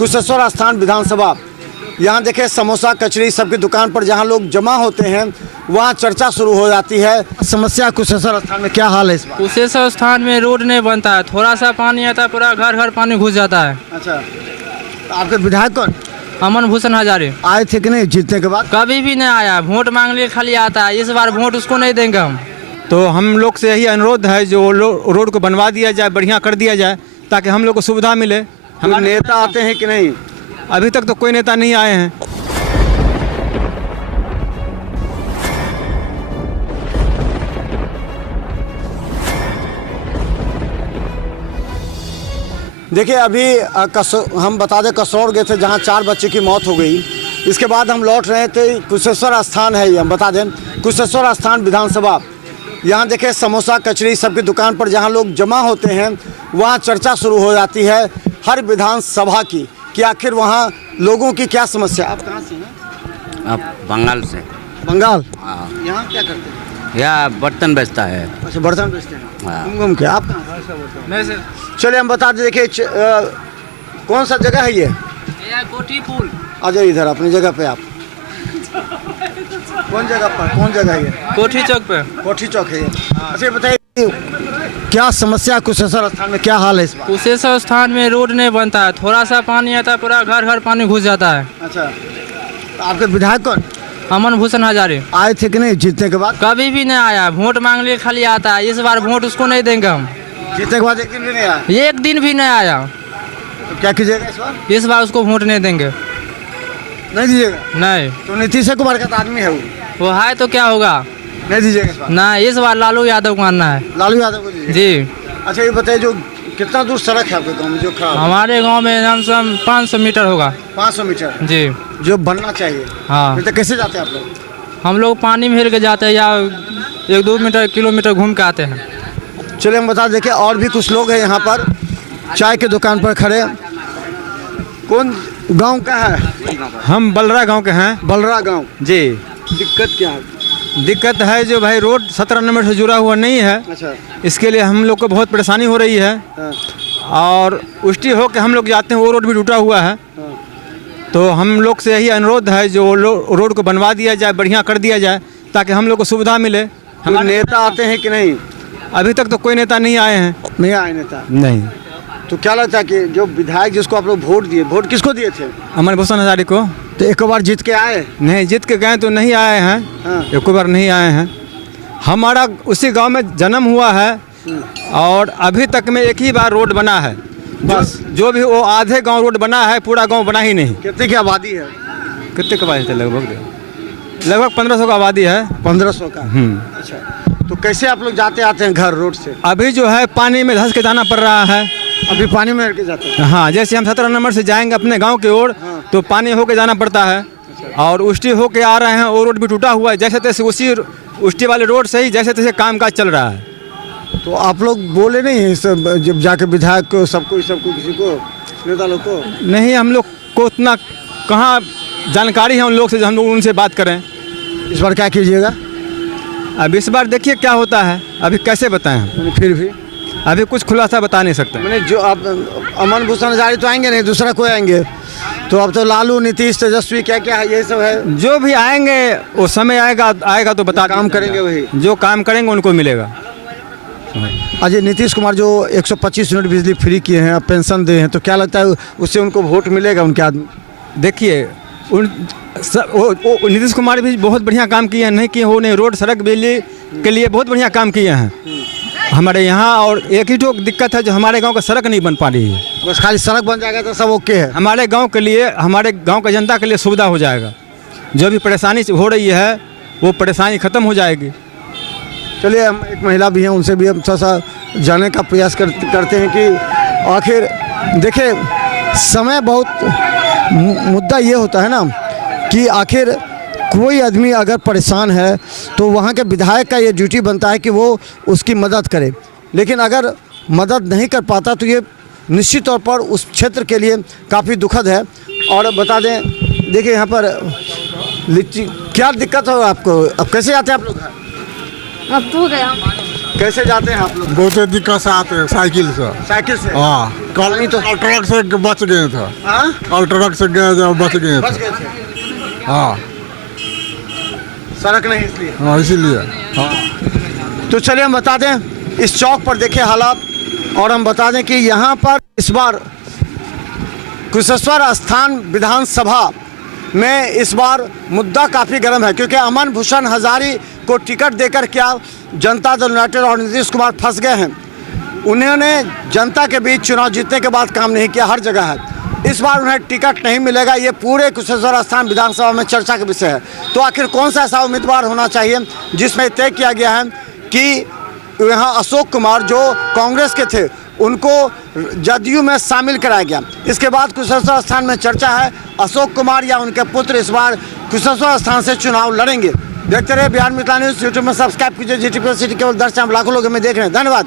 कुशेश्वर स्थान विधानसभा, यहाँ देखें समोसा कचरी सबकी दुकान पर जहाँ लोग जमा होते हैं वहाँ चर्चा शुरू हो जाती है। समस्या कुशेश्वर स्थान में क्या हाल है इस बार? कुशेश्वर स्थान में रोड नहीं बनता है, थोड़ा सा पानी आता है पूरा घर घर पानी घुस जाता है। अच्छा, तो आपके विधायक कौन? अमन भूषण हजारे आए थे कि नहीं जीतने के बाद? कभी भी नहीं आया, वोट मांगने खाली आता है। इस बार वोट उसको नहीं देंगे हम। तो हम लोग से यही अनुरोध है जो रोड को बनवा दिया जाए, बढ़िया कर दिया जाए ताकि हम लोग को सुविधा मिले। हमारे नेता आते हैं कि नहीं? अभी तक तो कोई नेता नहीं आए हैं। देखिए अभी हम बता दें कसौड़ गए थे जहाँ 4 बच्चे की मौत हो गई। इसके बाद हम लौट रहे थे, कुशेश्वर स्थान है ये, हम बता दें कुशेश्वर स्थान विधानसभा, यहाँ देखें समोसा कचरी सबकी दुकान पर जहाँ लोग जमा होते हैं वहाँ चर्चा शुरू हो जाती है हर विधानसभा की कि आखिर वहाँ लोगों की क्या समस्या। आप कहाँ से हैं? आप बंगाल से? बंगाल। हाँ। यहाँ क्या करते हैं? यहाँ बर्तन बेचता है। अच्छा, बर्तन बेचते हैं। हाँ। घूम के आप कहाँ से? चलिए हम बता दें, देखिए कौन सा जगह है ये? कोठी पुल। आ जाइए इधर अपनी जगह पे आप। कौन जगह पर, कौन जगह है ये? कोठी चौक पे। कोठी चौक है ये। अच्छा बताइए क्या समस्या कुशेश्वर स्थान में क्या हाल है इस बार? कुशेश्वर स्थान में रोड नहीं बनता है, थोड़ा सा पानी आता है पूरा घर घर पानी घुस जाता है। अच्छा, तो आपके विधायक कौन? अमन भूषण हजारे आए थे कि नहीं जीतने के बाद? कभी भी नहीं आया, वोट मांगने खाली आता है। इस बार वोट उसको नहीं देंगे हम। जीतने के बाद एक दिन भी नहीं आया? एक दिन भी नहीं आया। तो क्या कीजिएगा इस बार? इस बार उसको वोट नहीं देंगे। नहीं दीजिएगा? नहीं, तो नीतीश कुमार का आदमी है वो है तो क्या होगा। नहीं दीजिएगा इस बार? नहीं, इस बार लालू यादव को आना है। लालू यादव को दीजिएगा? जी। अच्छा ये बताइए जो कितना दूर सड़क है आपके गाँव में जो खराब? हमारे गांव में कम से कम 500 मीटर होगा। 500 मीटर जी। जो बनना चाहिए। हाँ, तो कैसे जाते हैं आप लोग? हम लोग पानी में हिल के जाते हैं या 1-2 किलोमीटर घूम के आते हैं। चलिए हम बता दें कि और भी कुछ लोग हैं यहाँ पर चाय की दुकान पर खड़े। कौन गांव का है? हम बलरा गांव के हैं। बलरा गांव। जी। दिक्कत क्या है? दिक्कत है जो भाई रोड 17 नंबर से जुड़ा हुआ नहीं है। अच्छा। इसके लिए हम लोग को बहुत परेशानी हो रही है। हाँ। और उष्टी हो के हम लोग जाते हैं वो रोड भी टूटा हुआ है। हाँ। तो हम लोग से यही अनुरोध है जो रोड को बनवा दिया जाए, बढ़िया कर दिया जाए ताकि हम लोग को सुविधा मिले। हमारे नेता आते हैं कि नहीं? अभी तक तो कोई नेता नहीं आए हैं। नहीं आए नेता? नहीं। तो क्या लगता है कि जो विधायक जिसको आप लोग वोट दिए, वोट किसको दिए थे? अमन भूषण हजारे को। तो एक बार जीत के आए? नहीं, जीत के गए तो नहीं आए हैं। हाँ। एक बार नहीं आए हैं। हमारा उसी गांव में जन्म हुआ है और अभी तक में एक ही बार रोड बना है बस। जो भी वो आधे गांव रोड बना है, पूरा गांव बना ही नहीं। कितने की आबादी है? कितने की आबादी है? लगभग 1500 का आबादी है। 1500 का। अच्छा, तो कैसे आप लोग जाते आते हैं घर रोड से? अभी जो है पानी में धंस के जाना पड़ रहा है। अभी पानी में के जाते हैं? हाँ, जैसे हम 17 नंबर से जाएंगे अपने गांव की ओर तो पानी होके जाना पड़ता है। और उष्टी होके आ रहे हैं, वो रोड भी टूटा हुआ है। जैसे तैसे उसी उष्टी वाले रोड से ही जैसे तैसे काम काज चल रहा है। तो आप लोग बोले नहीं है सब जब जाके विधायक को, सबको किसी को, नेता लोग को? नहीं, हम लोग को उतना कहाँ जानकारी है उन लोग से जो हम लोग उनसे बात करें। इस बार क्या कीजिएगा? अब इस बार देखिए क्या होता है, अभी कैसे बताएं हम। फिर भी अभी कुछ खुलासा बता नहीं सकते। मैंने जो आप अमन भूषण हजारे तो आएंगे नहीं, दूसरा कोई आएंगे? तो अब तो लालू, नीतीश, तेजस्वी क्या क्या है ये सब है। जो भी आएंगे वो समय आएगा तो बता काम करेंगे वही। जो काम करेंगे उनको मिलेगा। अजय नीतीश कुमार जो 125 यूनिट बिजली फ्री किए हैं, पेंशन दे हैं, तो क्या लगता है उससे उनको वोट मिलेगा उनके आदमी? देखिए नीतीश कुमार भी बहुत बढ़िया काम किए हैं, नहीं किए हो नहीं। रोड सड़क बिजली के लिए बहुत बढ़िया काम किए हैं हमारे यहाँ। और एक ही तो दिक्कत है जो हमारे गांव का सड़क नहीं बन पा रही है। बस खाली सड़क बन जाएगा तो सब ओके है। हमारे गांव के लिए, हमारे गांव का जनता के लिए सुविधा हो जाएगा। जो भी परेशानी हो रही है वो परेशानी ख़त्म हो जाएगी। चलिए हम एक महिला भी हैं, उनसे भी हम थोड़ा सा जानने का प्रयास करते हैं कि आखिर देखिए समय बहुत मुद्दा ये होता है ना कि आखिर कोई आदमी अगर परेशान है तो वहाँ के विधायक का ये ड्यूटी बनता है कि वो उसकी मदद करे। लेकिन अगर मदद नहीं कर पाता तो ये निश्चित तौर पर उस क्षेत्र के लिए काफ़ी दुखद है। और बता दें, देखिए यहाँ पर लिच्ची क्या दिक्कत हो आपको? अब कैसे आते हैं आप लोग? अब तो गया कैसे जाते हैं आप लोग? बहुत दिक्कत से आते हैं साइकिल से। साइकिल से? हाँ, कल नहीं तो- कल ट्रक से बच गए थे। हाँ? कल ट्रक से गए थे, बच गए बच थे। गए थे, हाँ सड़क नहीं इसलिए। हाँ, इसीलिए। तो चलिए हम बता दें, इस चौक पर देखे हालात, और हम बता दें कि यहाँ पर इस बार कुशेश्वर स्थान विधानसभा में इस बार मुद्दा काफ़ी गर्म है, क्योंकि अमन भूषण हजारी को टिकट देकर क्या जनता दल यूनाइटेड और नीतीश कुमार फंस गए हैं। उन्होंने जनता के बीच चुनाव जीतने के बाद काम नहीं किया, हर जगह है। इस बार उन्हें टिकट नहीं मिलेगा, ये पूरे कुशेश्वर स्थान विधानसभा में चर्चा का विषय है। तो आखिर कौन सा ऐसा उम्मीदवार होना चाहिए जिसमें तय किया गया है कि यहाँ अशोक कुमार जो कांग्रेस के थे उनको जदयू में शामिल कराया गया। इसके बाद कुशेश्वर स्थान में चर्चा है अशोक कुमार या उनके पुत्र इस बार कुशेश्वर स्थान से चुनाव लड़ेंगे। देखते रहे बिहार मिथिला न्यूज़। यूट्यूब में सब्सक्राइब कीजिए। GTPL सिटी केवल 10 लाखों लोग हमें देख रहे हैं। धन्यवाद।